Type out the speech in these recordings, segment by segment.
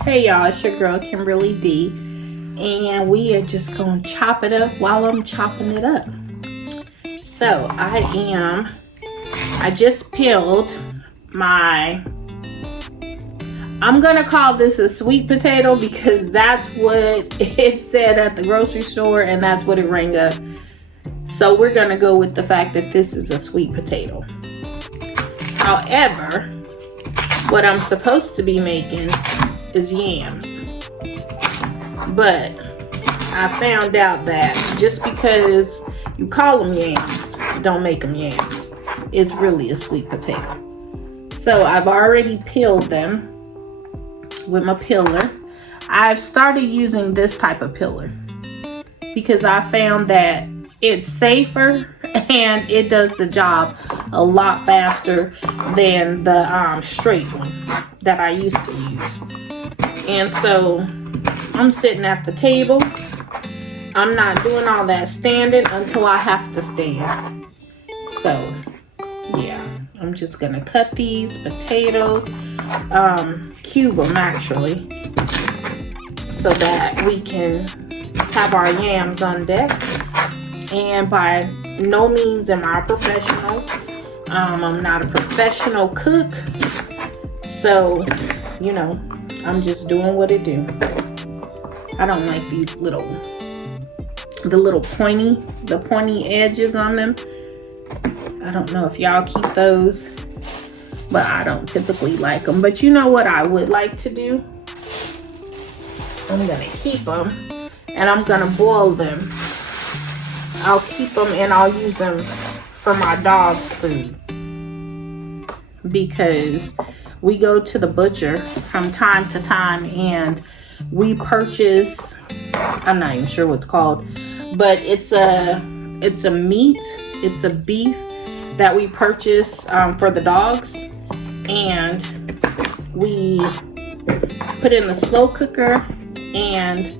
Hey y'all, it's your girl Kimberly D, and we are just gonna chop it up while I'm chopping it up. So I just peeled my, I'm gonna call this a sweet potato because that's what it said at the grocery store and that's what it rang up. So we're gonna go with the fact that this is a sweet potato. However, what I'm supposed to be making is yams, but I found out that just because you call them yams don't make them yams. It's really a sweet potato. So I've already peeled them with my peeler. I've started using this type of peeler because I found that it's safer and it does the job a lot faster than the straight one that I used to use. And so I'm sitting at the table. I'm not doing all that standing until I have to stand. So yeah, I'm just gonna cut these potatoes, cube them actually, so that we can have our yams on deck. And by no means am I a professional. I'm not a professional cook, so you know, I'm just doing what it do. I don't like these little pointy edges on them. I don't know if y'all keep those, but I don't typically like them. But you know what I would like to do? I'm gonna keep them and I'm gonna boil them. I'll keep them and I'll use them for my dog's food, because we go to the butcher from time to time and we purchase, I'm not even sure what it's called, but it's a meat, it's a beef that we purchase for the dogs, and we put in the slow cooker, and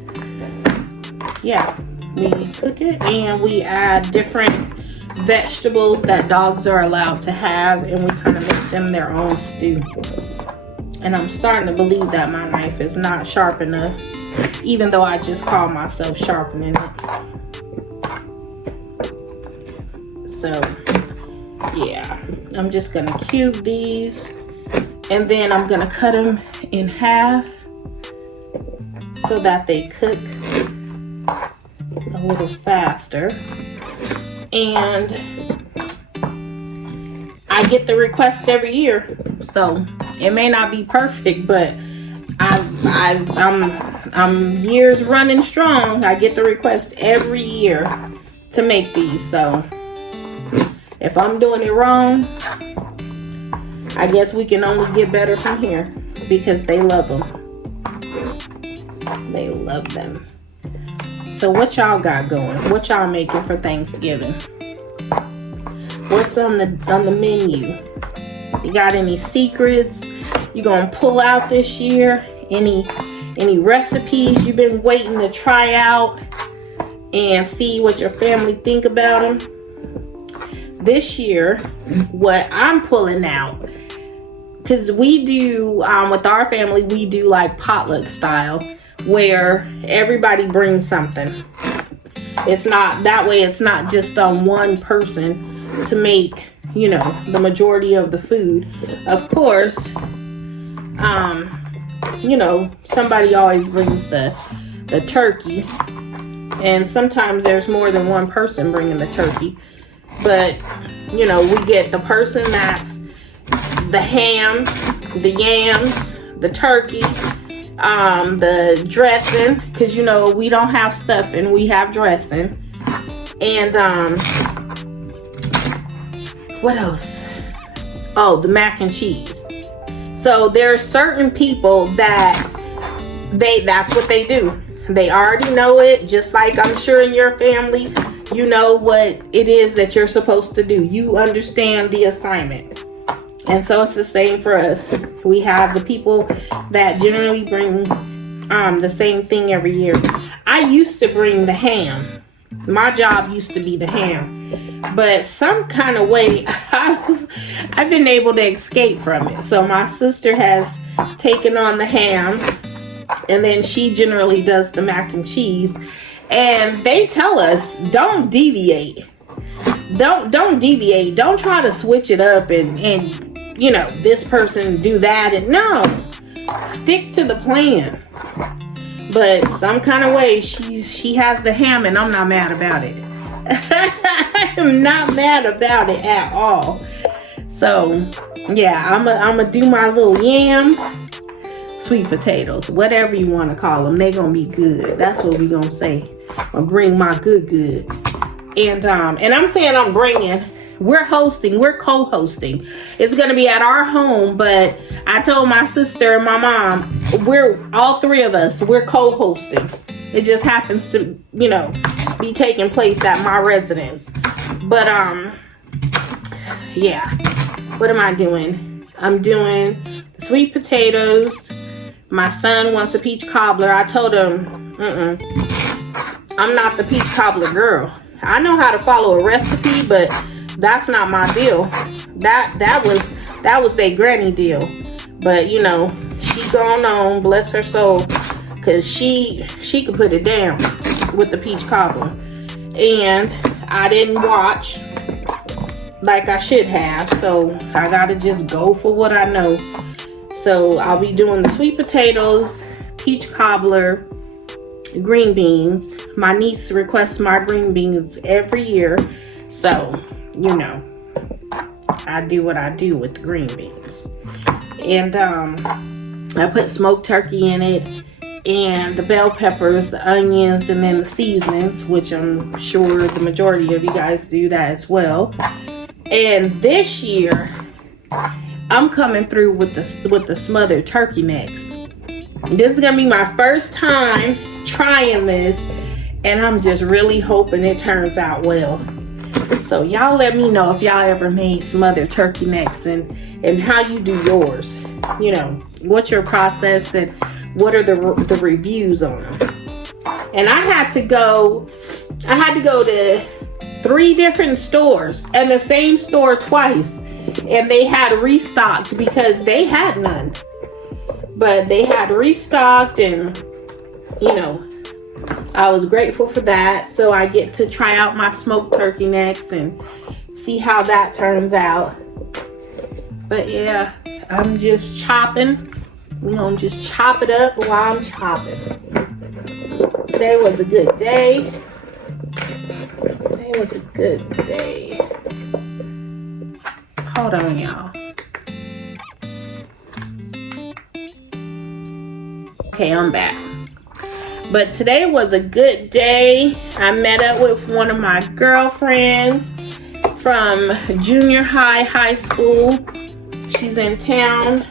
yeah, we cook it and we add different vegetables that dogs are allowed to have, and we kind of make them their own stew. And I'm starting to believe that my knife is not sharp enough, even though I just call myself sharpening it. So yeah, I'm just gonna cube these and then I'm gonna cut them in half so that they cook a little faster. And I get the request every year, so it may not be perfect, but I'm years running strong. I get the request every year to make these, so if I'm doing it wrong, I guess we can only get better from here, because they love them. They love them. So what y'all got going? What y'all making for Thanksgiving? What's on the menu? You got any secrets you gonna pull out this year? Any recipes you've been waiting to try out and see what your family think about them? This year, what I'm pulling out, because we do with our family, we do like potluck style, where everybody brings something. It's not that way. It's not just one person to make, you know, the majority of the food. Of course, you know, somebody always brings the turkey, and sometimes there's more than one person bringing the turkey. But you know, we get the person that's the ham, the yams, the turkey, the dressing, because you know we don't have stuffing, we have dressing, and what else? Oh, the mac and cheese. So there are certain people that that's what they do. They already know it, just like I'm sure in your family, you know what it is that you're supposed to do. You understand the assignment. And so it's the same for us. We have the people that generally bring the same thing every year. I used to bring the ham. My job used to be the ham. But some kind of way, I've been able to escape from it. So my sister has taken on the ham. And then she generally does the mac and cheese. And they tell us, don't deviate. Don't deviate. Don't try to switch it up and you know, this person do that. And no, stick to the plan. But some kind of way she has the ham, and I'm not mad about it. I'm not mad about it at all. So yeah, I'm gonna do my little yams, sweet potatoes, whatever you want to call them. They gonna be good. That's what we gonna say. I'm bring my good. And I'm saying I'm bringing. We're co-hosting. It's gonna be at our home, but I told my sister and my mom, we're all three of us. We're co-hosting. It just happens to, you know, be taking place at my residence. But yeah. What am I doing? I'm doing the sweet potatoes. My son wants a peach cobbler. I told him, I'm not the peach cobbler girl. I know how to follow a recipe, but that's not my deal. That was their granny deal. But you know, she gone on, bless her soul, cause she could put it down with the peach cobbler. And I didn't watch like I should have, so I gotta just go for what I know. So I'll be doing the sweet potatoes, peach cobbler, green beans. My niece requests my green beans every year, so you know, I do what I do with the green beans. And I put smoked turkey in it, and the bell peppers, the onions, and then the seasonings, which I'm sure the majority of you guys do that as well. And this year, I'm coming through with the smothered turkey necks. This is gonna be my first time trying this, and I'm just really hoping it turns out well. So y'all let me know if y'all ever made smothered turkey necks and how you do yours. You know, what's your process and what are the reviews on them. And I had to go to 3 different stores, and the same store twice, and they had restocked because they had none. But they had restocked, and you know, I was grateful for that. So I get to try out my smoked turkey necks and see how that turns out. But yeah, I'm just chopping. We're gonna just chop it up while I'm chopping. Today was a good day. Today was a good day. Hold on, y'all. Okay, I'm back. But today was a good day. I met up with one of my girlfriends from junior high school. She's in town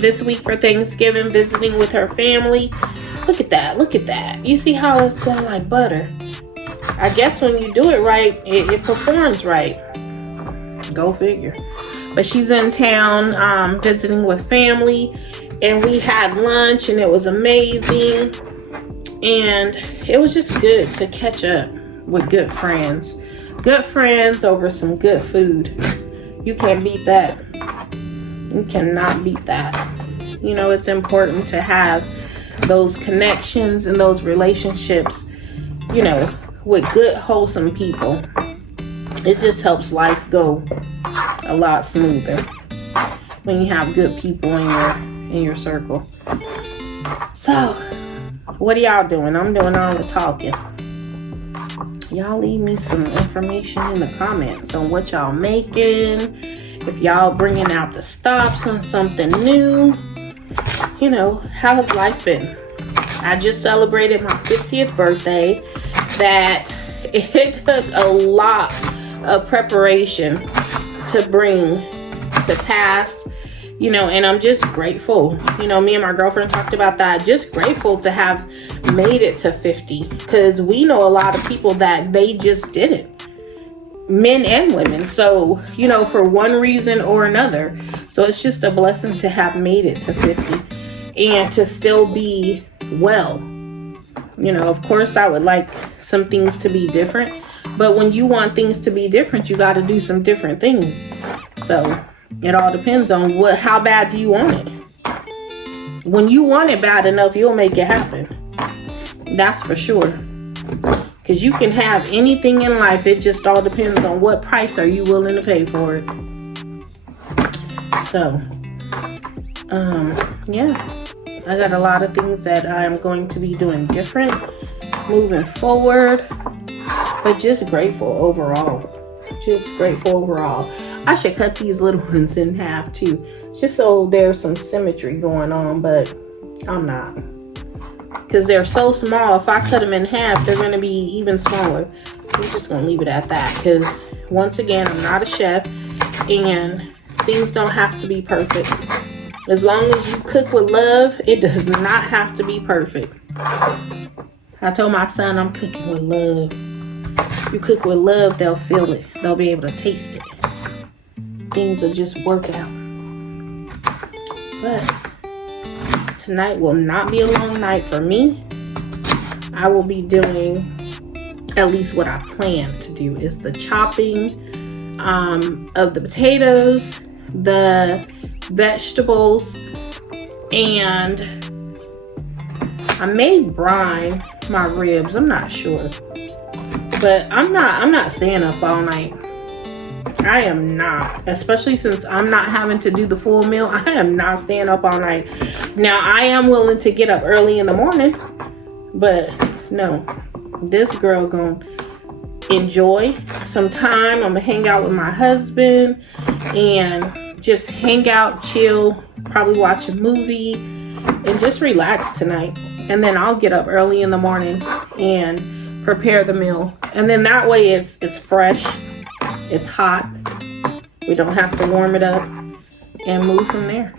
this week for Thanksgiving, visiting with her family. Look at that, look at that. You see how it's going like butter? I guess when you do it right, it performs right. Go figure. But she's in town visiting with family, and we had lunch, and it was amazing. And it was just good to catch up with good friends. Good friends over some good food. You can't beat that. You cannot beat that. You know, it's important to have those connections and those relationships, you know, with good, wholesome people. It just helps life go a lot smoother when you have good people in your circle. So, what are y'all doing? I'm doing all the talking. Y'all leave me some information in the comments on what y'all making. If y'all bringing out the stops on something new. You know, how has life been? I just celebrated my 50th birthday. That it took a lot of preparation to bring to pass. You know, and I'm just grateful. You know, me and my girlfriend talked about that. Just grateful to have made it to 50. Because we know a lot of people that they just didn't. Men and women. So, you know, for one reason or another. So it's just a blessing to have made it to 50. And to still be well. You know, of course, I would like some things to be different. But when you want things to be different, you got to do some different things. So it all depends on how bad do you want it. when you want it bad enough, you'll make it happen. That's for sure. Because you can have anything in life. It just all depends on what price are you willing to pay for it. So, yeah. I got a lot of things that I'm going to be doing different moving forward. But just grateful overall. Just grateful overall. I should cut these little ones in half too. Just so there's some symmetry going on. But I'm not. Because they're so small. If I cut them in half, they're going to be even smaller. I'm just going to leave it at that. Because once again, I'm not a chef. And things don't have to be perfect. As long as you cook with love, it does not have to be perfect. I told my son I'm cooking with love. You cook with love, they'll feel it. They'll be able to taste it. Things will just work out. But tonight will not be a long night for me. I will be doing, at least what I plan to do, is the chopping of the potatoes, the vegetables, and I may brine my ribs. I'm not sure. But I'm not staying up all night. I am not. Especially since I'm not having to do the full meal. I am not staying up all night. Now, I am willing to get up early in the morning. But, no. This girl gonna enjoy some time. I'm gonna hang out with my husband. And just hang out, chill. Probably watch a movie. And just relax tonight. And then I'll get up early in the morning. And prepare the meal. And then that way it's fresh. It's hot. We don't have to warm it up. And move from there.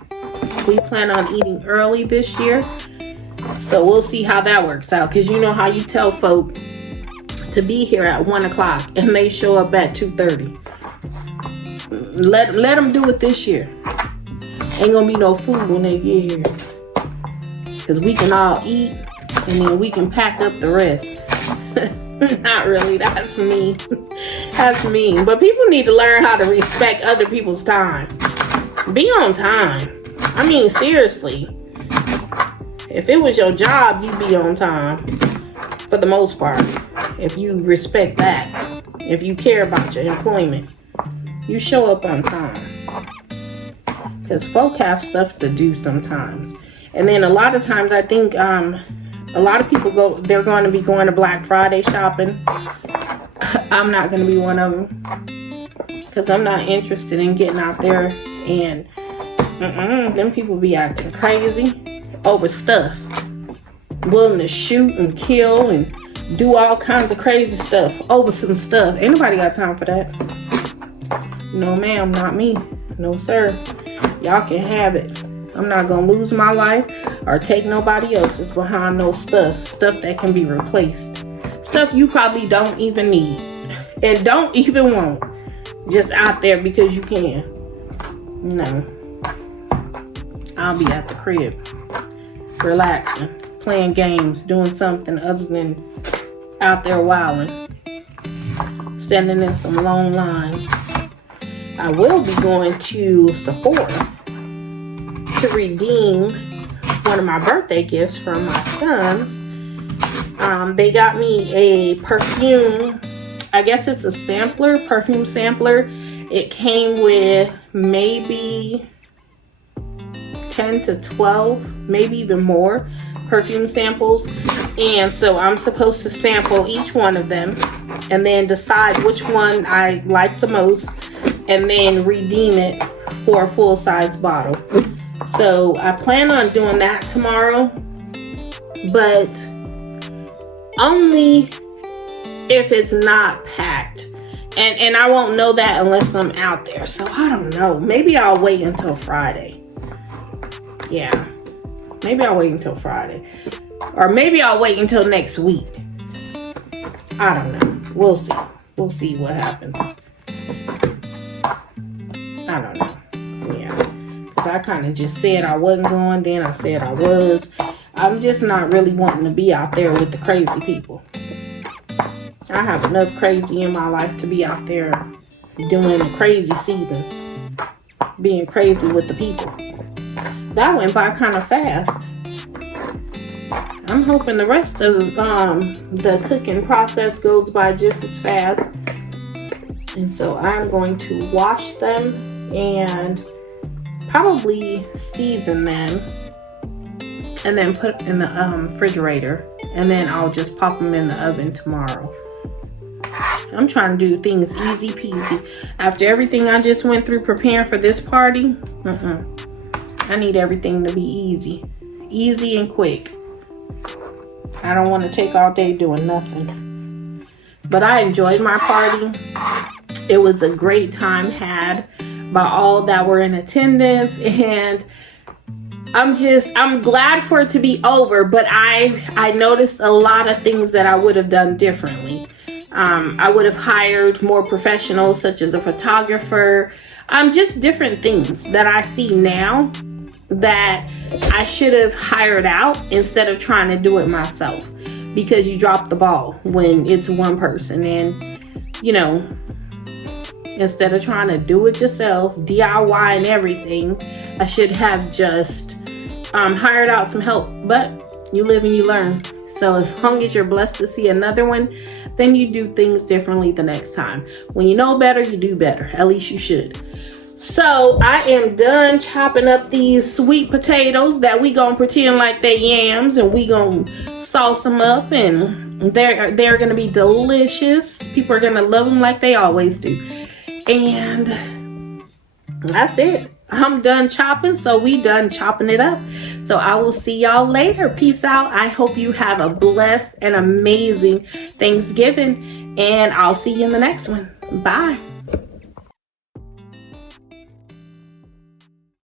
We plan on eating early this year. So we'll see how that works out. Because you know how you tell folk to be here at 1 o'clock. And they show up at 2:30. Let them do it this year. Ain't gonna be no food when they get here. Because we can all eat. And then we can pack up the rest. Not really. That's me. That's me. But people need to learn how to respect other people's time. Be on time. I mean, seriously. If it was your job, you'd be on time. For the most part. If you respect that. If you care about your employment. You show up on time. Because folk have stuff to do sometimes. And then a lot of times I think a lot of people they're going to be going to Black Friday shopping. I'm not going to be one of them. Because I'm not interested in getting out there and them people be acting crazy over stuff. Willing to shoot and kill and do all kinds of crazy stuff over some stuff. Ain't nobody got time for that. No ma'am, not me. No sir. Y'all can have it. I'm not going to lose my life or take nobody else's behind no stuff. Stuff that can be replaced. Stuff you probably don't even need. And don't even want. Just out there because you can. No. I'll be at the crib. Relaxing. Playing games. Doing something other than out there wilding. Standing in some long lines. I will be going to Sephora to redeem one of my birthday gifts from my sons. They got me a perfume. I guess it's a sampler, perfume sampler. It came with maybe 10 to 12, maybe even more perfume samples. And so I'm supposed to sample each one of them and then decide which one I like the most and then redeem it for a full-size bottle. So I plan on doing that tomorrow, but only if it's not packed. And I won't know that unless I'm out there. So I don't know. Maybe I'll wait until Friday. Yeah. Maybe I'll wait until Friday. Or maybe I'll wait until next week. I don't know. We'll see. We'll see what happens. I don't know. I kind of just said I wasn't going, then I said I was. I'm just not really wanting to be out there with the crazy people. I have enough crazy in my life to be out there doing the crazy season. Being crazy with the people. that went by kind of fast. I'm hoping the rest of the cooking process goes by just as fast. And so I'm going to wash them and probably season them and then put in the refrigerator, and then I'll just pop them in the oven tomorrow. I'm trying to do things easy peasy. After everything I just went through preparing for this party, I need everything to be easy and quick. I don't want to take all day doing nothing. But I enjoyed my party. It was a great time had by all that were in attendance, and I'm glad for it to be over, but I noticed a lot of things that I would have done differently. I would have hired more professionals, such as a photographer, just different things that I see now that I should have hired out instead of trying to do it myself, because you drop the ball when it's one person. And you know, instead of trying to do it yourself, DIY and everything, I should have just hired out some help. But you live and you learn. So as long as you're blessed to see another one, then you do things differently the next time. When you know better, you do better. At least you should. So I am done chopping up these sweet potatoes that we gonna pretend like they yams, and we gonna sauce them up, and they're gonna be delicious. People are gonna love them like they always do. And that's it. I'm done chopping, so we done chopping it up. So I will see y'all later. Peace out. I hope you have a blessed and amazing Thanksgiving, and I'll see you in the next one. Bye.